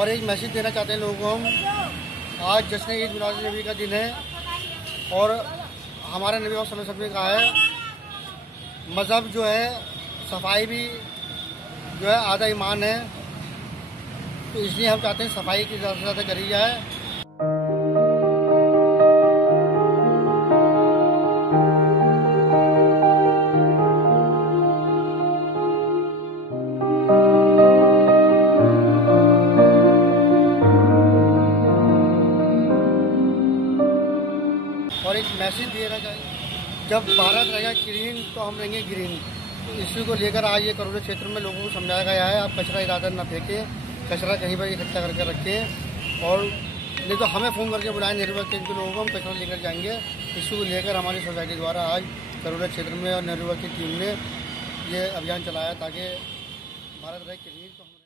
और एक मैसेज देना चाहते हैं लोगों को हम। आज जश्न ईद मिलाद नबी का दिन है और हमारे नबी सल्लल्लाहु अलैहि वसल्लम ने कहा है मज़हब जो है, सफाई भी जो है आधा ईमान है, तो इसलिए हम चाहते हैं सफाई की ज़्यादा से ज़्यादा करी जाए। और एक मैसेज देना चाहिए, जब भारत रहेगा क्लीन तो हम रहेंगे ग्रीन। इसी को लेकर आज ये करोड़ों क्षेत्र में लोगों को समझाया गया है, आप कचरा इधर न फेंकें, कचरा कहीं पर इकट्ठा करके रखें, और नहीं तो हमें फ़ोन करके बुलाएं नेहरू के लोगों को, हम कचरा लेकर जाएंगे। इसी को लेकर हमारी सोसाइटी द्वारा आज करोड़ों क्षेत्र में और नेहरू की टीम ने ये अभियान चलाया ताकि भारत रहे क्लीन। तो